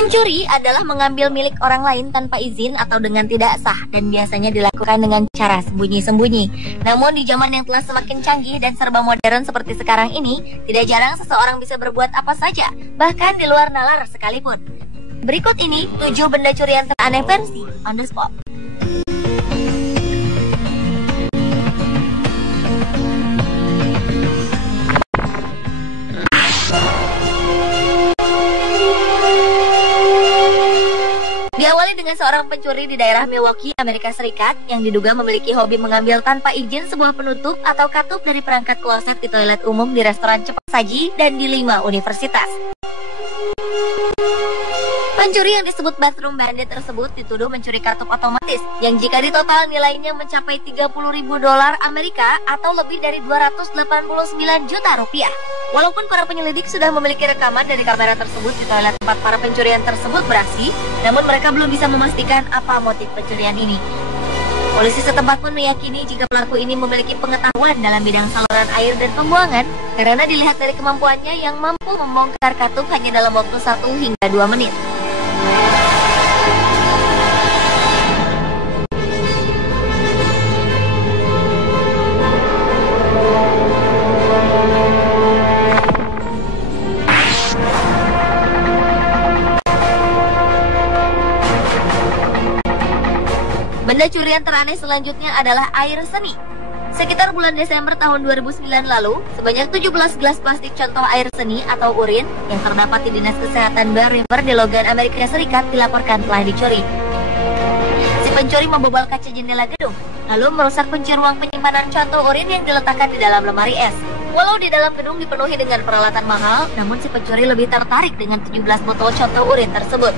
Mencuri adalah mengambil milik orang lain tanpa izin atau dengan tidak sah dan biasanya dilakukan dengan cara sembunyi-sembunyi. Namun di zaman yang telah semakin canggih dan serba modern seperti sekarang ini, tidak jarang seseorang bisa berbuat apa saja, bahkan di luar nalar sekalipun. Berikut ini 7 benda curian teraneh versi on the spot. Diawali dengan seorang pencuri di daerah Milwaukee, Amerika Serikat yang diduga memiliki hobi mengambil tanpa izin sebuah penutup atau katup dari perangkat kloset di toilet umum di restoran cepat saji dan di 5 universitas. Pencuri yang disebut Bathroom Bandit tersebut dituduh mencuri katup otomatis yang jika ditotal nilainya mencapai $30.000 Amerika atau lebih dari 289 juta rupiah. Walaupun para penyelidik sudah memiliki rekaman dari kamera tersebut di toilet tempat para pencurian tersebut beraksi, namun mereka belum bisa memastikan apa motif pencurian ini. Polisi setempat pun meyakini jika pelaku ini memiliki pengetahuan dalam bidang saluran air dan pembuangan karena dilihat dari kemampuannya yang mampu membongkar katup hanya dalam waktu 1 hingga 2 menit. Benda curian teraneh selanjutnya adalah air seni. Sekitar bulan Desember tahun 2009 lalu, sebanyak 17 gelas plastik contoh air seni atau urin yang terdapat di Dinas Kesehatan Bear River di Logan, Amerika Serikat dilaporkan telah dicuri. Si pencuri membobol kaca jendela gedung, lalu merusak kunci ruang penyimpanan contoh urin yang diletakkan di dalam lemari es. Walau di dalam gedung dipenuhi dengan peralatan mahal, namun si pencuri lebih tertarik dengan 17 botol contoh urin tersebut.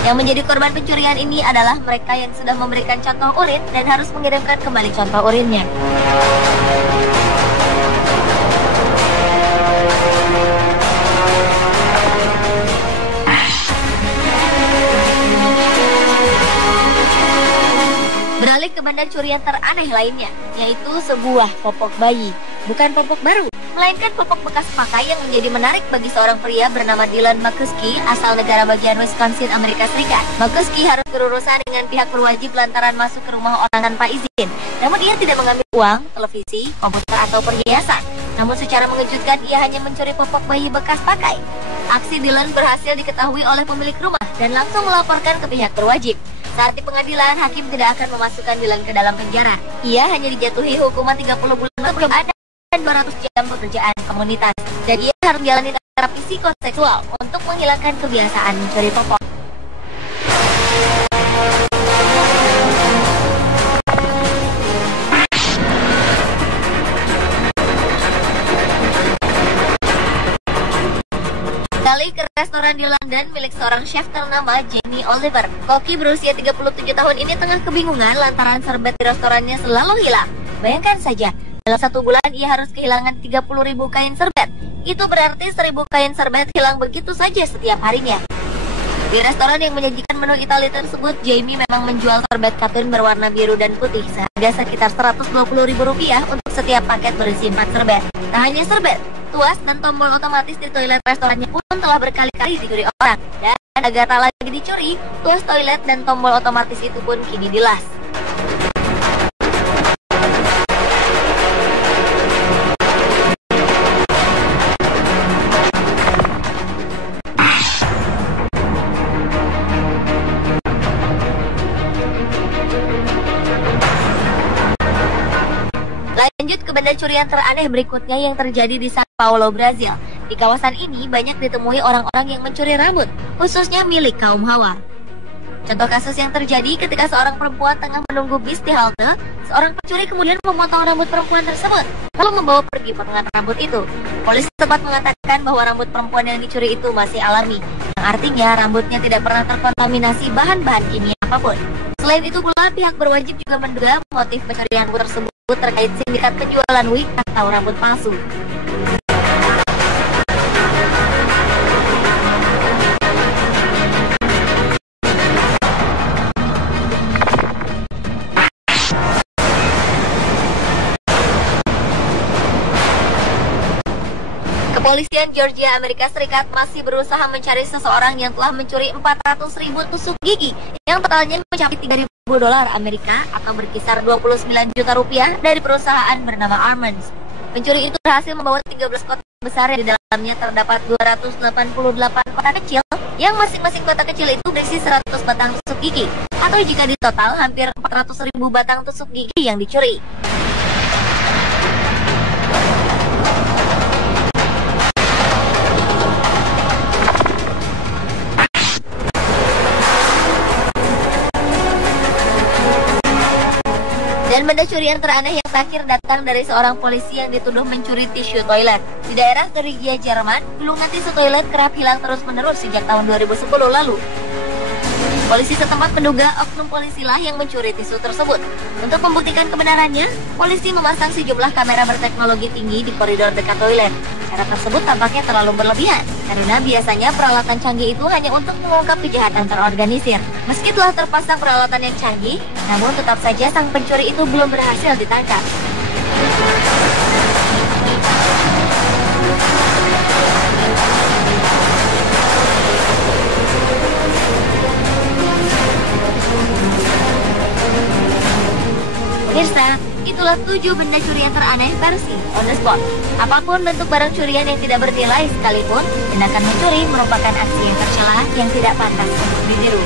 Yang menjadi korban pencurian ini adalah mereka yang sudah memberikan contoh urin dan harus mengirimkan kembali contoh urinnya. Beralih ke benda curian teraneh lainnya, yaitu sebuah popok bayi. Bukan popok baru, melainkan popok bekas pakai yang menjadi menarik bagi seorang pria bernama Dylan McCuskey asal negara bagian Wisconsin, Amerika Serikat. McCuskey harus berurusan dengan pihak berwajib lantaran masuk ke rumah orang tanpa izin. Namun ia tidak mengambil uang, televisi, komputer atau perhiasan. Namun secara mengejutkan ia hanya mencuri popok bayi bekas pakai. Aksi Dylan berhasil diketahui oleh pemilik rumah dan langsung melaporkan ke pihak berwajib. Saat di pengadilan, hakim tidak akan memasukkan Dylan ke dalam penjara. Ia hanya dijatuhi hukuman 30 bulan sebelum ada dan 200 jam pekerjaan komunitas. Dan ia harus menjalani terapi psikoseksual untuk menghilangkan kebiasaan mencuri popok. Kali ke restoran di London milik seorang chef ternama Jamie Oliver. Koki berusia 37 tahun ini tengah kebingungan lantaran serbet di restorannya selalu hilang. Bayangkan saja, dalam 1 bulan ia harus kehilangan 30.000 kain serbet. Itu berarti 1.000 kain serbet hilang begitu saja setiap harinya. Di restoran yang menyajikan menu Italia tersebut, Jamie memang menjual serbet katun berwarna biru dan putih seharga sekitar Rp120.000 untuk setiap paket berisi 4 serbet. Tak hanya serbet, tuas dan tombol otomatis di toilet restorannya pun telah berkali-kali dicuri orang. Dan agar tak lagi dicuri, tuas toilet dan tombol otomatis itu pun kini dilas. Lanjut ke benda curian teraneh berikutnya yang terjadi di Sao Paulo, Brazil. Di kawasan ini banyak ditemui orang-orang yang mencuri rambut, khususnya milik kaum Hawa. Contoh kasus yang terjadi ketika seorang perempuan tengah menunggu bis di halte, seorang pencuri kemudian memotong rambut perempuan tersebut, lalu membawa pergi potongan rambut itu. Polisi sempat mengatakan bahwa rambut perempuan yang dicuri itu masih alami, yang artinya rambutnya tidak pernah terkontaminasi bahan-bahan kimia apapun. Selain itu pula, pihak berwajib juga menduga motif pencurian rambut tersebut terkait sindikat penjualan wig atau rambut palsu. Kepolisian Georgia, Amerika Serikat masih berusaha mencari seseorang yang telah mencuri 400.000 tusuk gigi yang totalnya mencapai 3.000 dolar Amerika atau berkisar 29 juta rupiah dari perusahaan bernama Armands. Pencuri itu berhasil membawa 13 kotak besar yang di dalamnya terdapat 288 kotak kecil yang masing-masing kotak kecil itu berisi 100 batang tusuk gigi atau jika di total hampir 400.000 batang tusuk gigi yang dicuri. Dan benda curian teraneh yang terakhir datang dari seorang polisi yang dituduh mencuri tisu toilet. Di daerah Thuringia, Jerman, gulungan tisu toilet kerap hilang terus-menerus sejak tahun 2010 lalu. Polisi setempat menduga oknum polisilah yang mencuri tisu tersebut. Untuk membuktikan kebenarannya, polisi memasang sejumlah kamera berteknologi tinggi di koridor dekat toilet. Cara tersebut tampaknya terlalu berlebihan, karena biasanya peralatan canggih itu hanya untuk mengungkap kejahatan terorganisir. Meski telah terpasang peralatan yang canggih, namun tetap saja sang pencuri itu belum berhasil ditangkap. Pemirsa, itulah 7 benda curian teraneh versi On The Spot. Apapun bentuk barang curian yang tidak bernilai sekalipun, tindakan mencuri merupakan aksi yang tercela yang tidak pantas untuk ditiru.